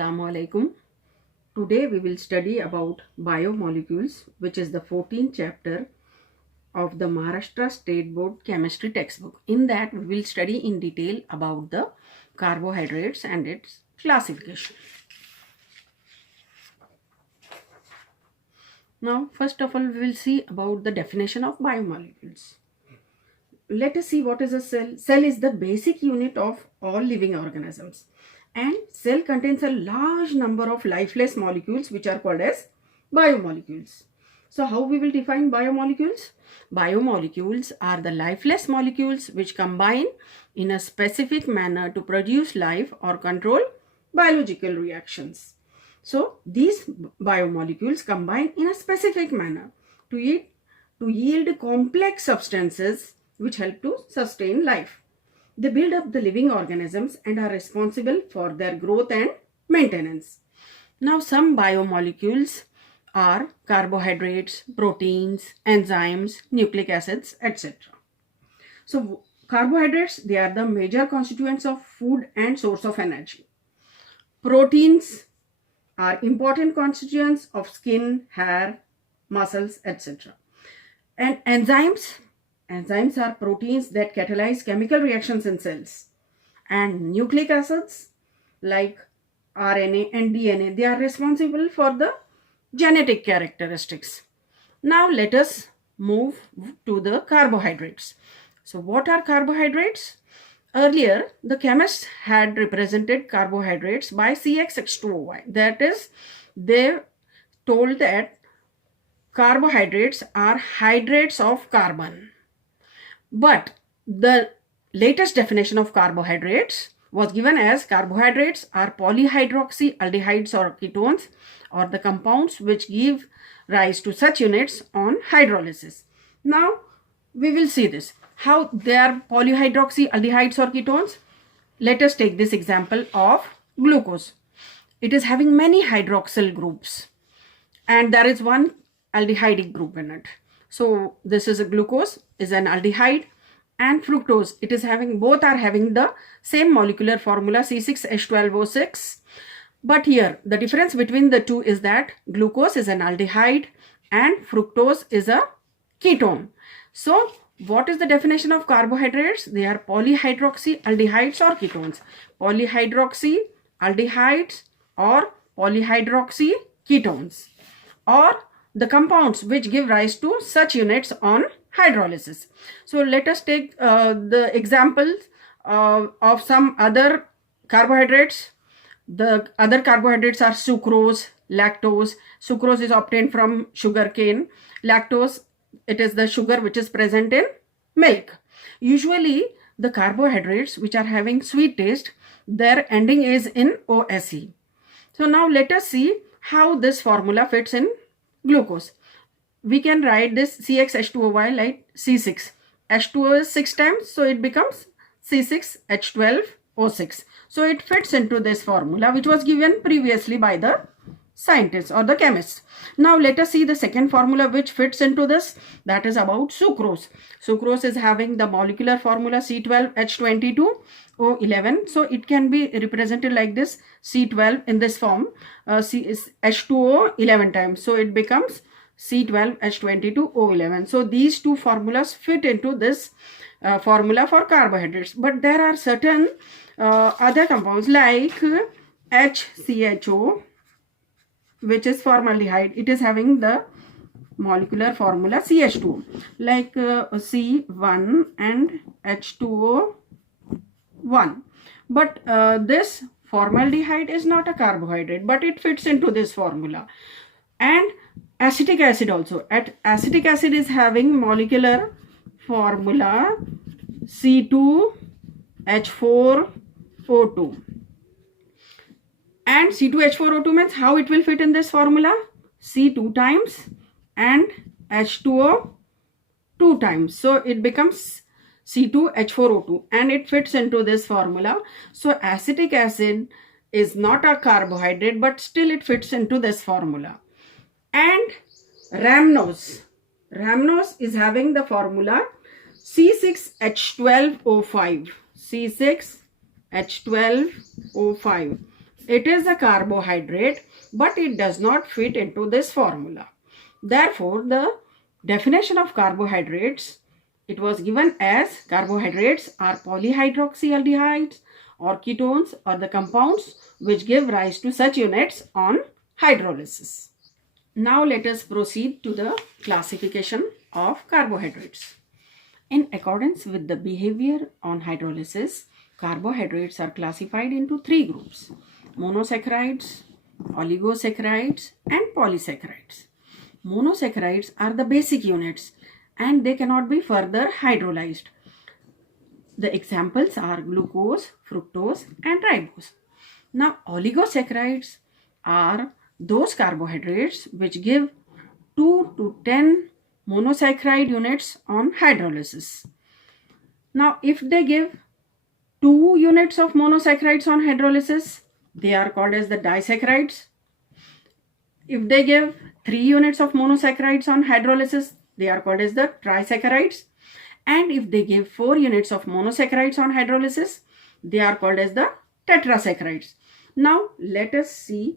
Assalamu alaikum. Today we will study about biomolecules, which is the 14th chapter of the Maharashtra State Board Chemistry textbook. In that we will study in detail about the carbohydrates and its classification. Now first of all we will see about the definition of biomolecules. Let us see what is a cell. Cell is the basic unit of all living organisms. And cell contains a large number of lifeless molecules which are called as biomolecules. So how we will define biomolecules? Biomolecules are the lifeless molecules which combine in a specific manner to produce life or control biological reactions. So these biomolecules combine in a specific manner to yield complex substances which help to sustain life. They build up the living organisms and are responsible for their growth and maintenance. Now some biomolecules are carbohydrates, proteins, enzymes, nucleic acids, etc. So carbohydrates, they are the major constituents of food and source of energy. Proteins are important constituents of skin, hair, muscles, etc. And enzymes are proteins that catalyze chemical reactions in cells. And nucleic acids like RNA and DNA, they are responsible for the genetic characteristics. Now let us move to the carbohydrates. So what are carbohydrates? Earlier, the chemists had represented carbohydrates by CxH2OY. That is, they told that carbohydrates are hydrates of carbon. But the latest definition of carbohydrates was given as carbohydrates are polyhydroxyaldehydes or ketones, or the compounds which give rise to such units on hydrolysis. Now we will see this, how they are polyhydroxyaldehydes or ketones. Let us take this example of glucose. It is having many hydroxyl groups and there is one aldehydic group in it. So this is a glucose is an aldehyde, and fructose, it is having, both are having the same molecular formula C6H12O6. But here the difference between the two is that glucose is an aldehyde and fructose is a ketone. So what is the definition of carbohydrates? They are polyhydroxyaldehydes or ketones. Polyhydroxyaldehydes or polyhydroxyketones, or the compounds which give rise to such units on hydrolysis. So let us take the examples of some other carbohydrates. The other carbohydrates are sucrose, lactose. Sucrose is obtained from sugarcane. Lactose, it is the sugar which is present in milk. Usually the carbohydrates which are having sweet taste, their ending is in OSE. So now let us see how this formula fits in glucose. We can write this CxH2OY like C6. H2O is 6 times, so it becomes C6H12O6. So it fits into this formula which was given previously by the scientists or the chemists. Now let us see the second formula which fits into this, that is about sucrose. Sucrose is having the molecular formula C12H22O11. So it can be represented like this, C12 in this form, C is H2O 11 times. So it becomes C12H22O11. So these two formulas fit into this formula for carbohydrates. But there are certain other compounds like HCHO, which is formaldehyde. It is having the molecular formula CH2, like C1 and H2O1. But this formaldehyde is not a carbohydrate, but it fits into this formula. And acetic acid also. Acetic acid is having molecular formula C2H4O2. And C2H4O2 means how it will fit in this formula? C2 times and H2O 2 times. So it becomes C2H4O2 and it fits into this formula. So acetic acid is not a carbohydrate, but still it fits into this formula. And rhamnose is having the formula C6H12O5. C6H12O5. It is a carbohydrate, but it does not fit into this formula. Therefore, the definition of carbohydrates, it was given as carbohydrates are polyhydroxyaldehydes or ketones or the compounds which give rise to such units on hydrolysis. Now let us proceed to the classification of carbohydrates. In accordance with the behavior on hydrolysis, carbohydrates are classified into three groups: monosaccharides, oligosaccharides, and polysaccharides. Monosaccharides are the basic units and they cannot be further hydrolyzed. The examples are glucose, fructose, and ribose. Now, oligosaccharides are those carbohydrates which give 2 to 10 monosaccharide units on hydrolysis. Now, if they give 2 units of monosaccharides on hydrolysis, they are called as the disaccharides. If they give 3 units of monosaccharides on hydrolysis, they are called as the trisaccharides. And if they give 4 units of monosaccharides on hydrolysis, they are called as the tetrasaccharides. Now, let us see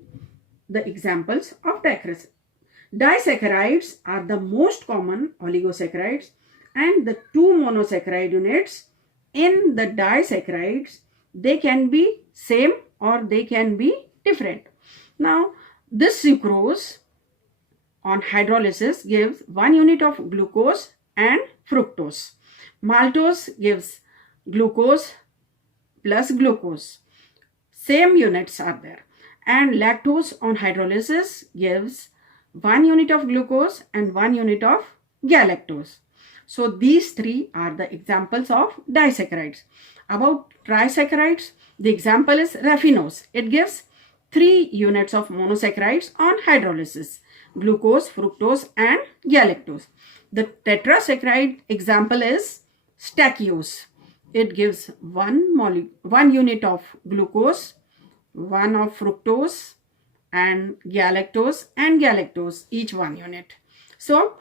the examples of disaccharides. Disaccharides are the most common oligosaccharides, and the 2 monosaccharide units in the disaccharides, they can be same or they can be different. Now, this sucrose on hydrolysis gives 1 unit of glucose and fructose. Maltose gives glucose plus glucose. Same units are there. And lactose on hydrolysis gives 1 unit of glucose and 1 unit of galactose. So these three are the examples of disaccharides. About trisaccharides, the example is raffinose. It gives 3 units of monosaccharides on hydrolysis: glucose, fructose, and galactose. The tetrasaccharide example is stachyose. It gives 1 unit of glucose, 1 of fructose, and galactose, each 1 unit. So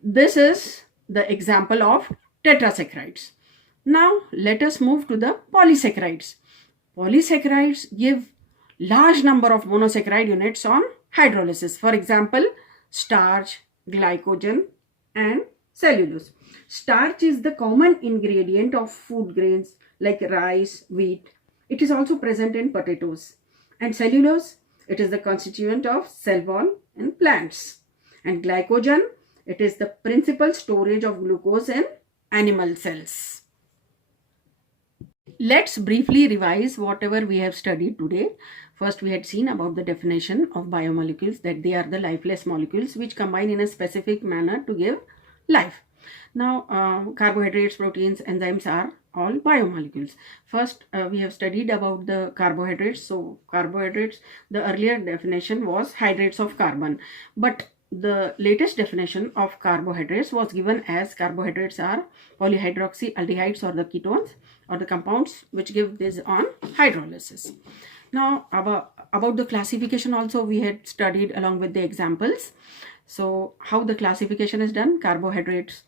this is the example of tetrasaccharides. Now let us move to the polysaccharides. Polysaccharides give large number of monosaccharide units on hydrolysis. For example, starch, glycogen, and cellulose. Starch is the common ingredient of food grains like rice, wheat. It is also present in potatoes. And cellulose, it is the constituent of cell wall in plants. And glycogen, it is the principal storage of glucose in animal cells. Let's briefly revise whatever we have studied today. First, we had seen about the definition of biomolecules, that they are the lifeless molecules which combine in a specific manner to give life. Now, carbohydrates, proteins, enzymes are all biomolecules. First, we have studied about the carbohydrates. So, carbohydrates, the earlier definition was hydrates of carbon. But the latest definition of carbohydrates was given as carbohydrates are polyhydroxyaldehydes or the ketones or the compounds which give this on hydrolysis. Now, about the classification also we had studied along with the examples. So, how the classification is done? Carbohydrates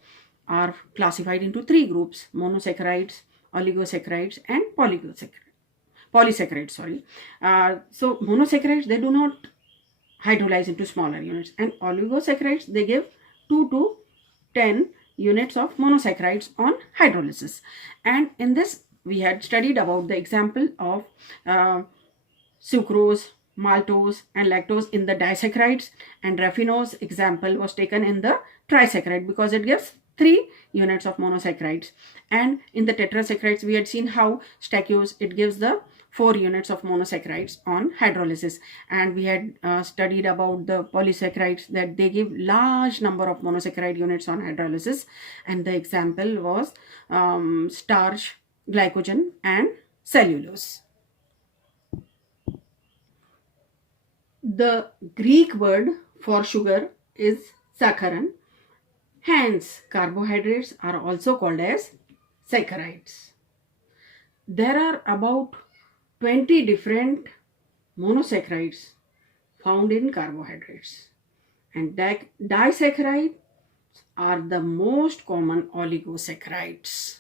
are classified into 3 groups: monosaccharides, oligosaccharides, and polysaccharides. So, monosaccharides, they do not hydrolyze into smaller units, and oligosaccharides, they give 2 to 10 units of monosaccharides on hydrolysis. And in this we had studied about the example of sucrose, maltose, and lactose in the disaccharides, and raffinose example was taken in the trisaccharide because it gives 3 units of monosaccharides. And in the tetrasaccharides we had seen how stachyose, it gives the 4 units of monosaccharides on hydrolysis. And we had studied about the polysaccharides, that they give large number of monosaccharide units on hydrolysis, and the example was starch, glycogen, and cellulose. The Greek word for sugar is saccharin. Hence, carbohydrates are also called as saccharides. There are about 20 different monosaccharides found in carbohydrates, and disaccharides are the most common oligosaccharides.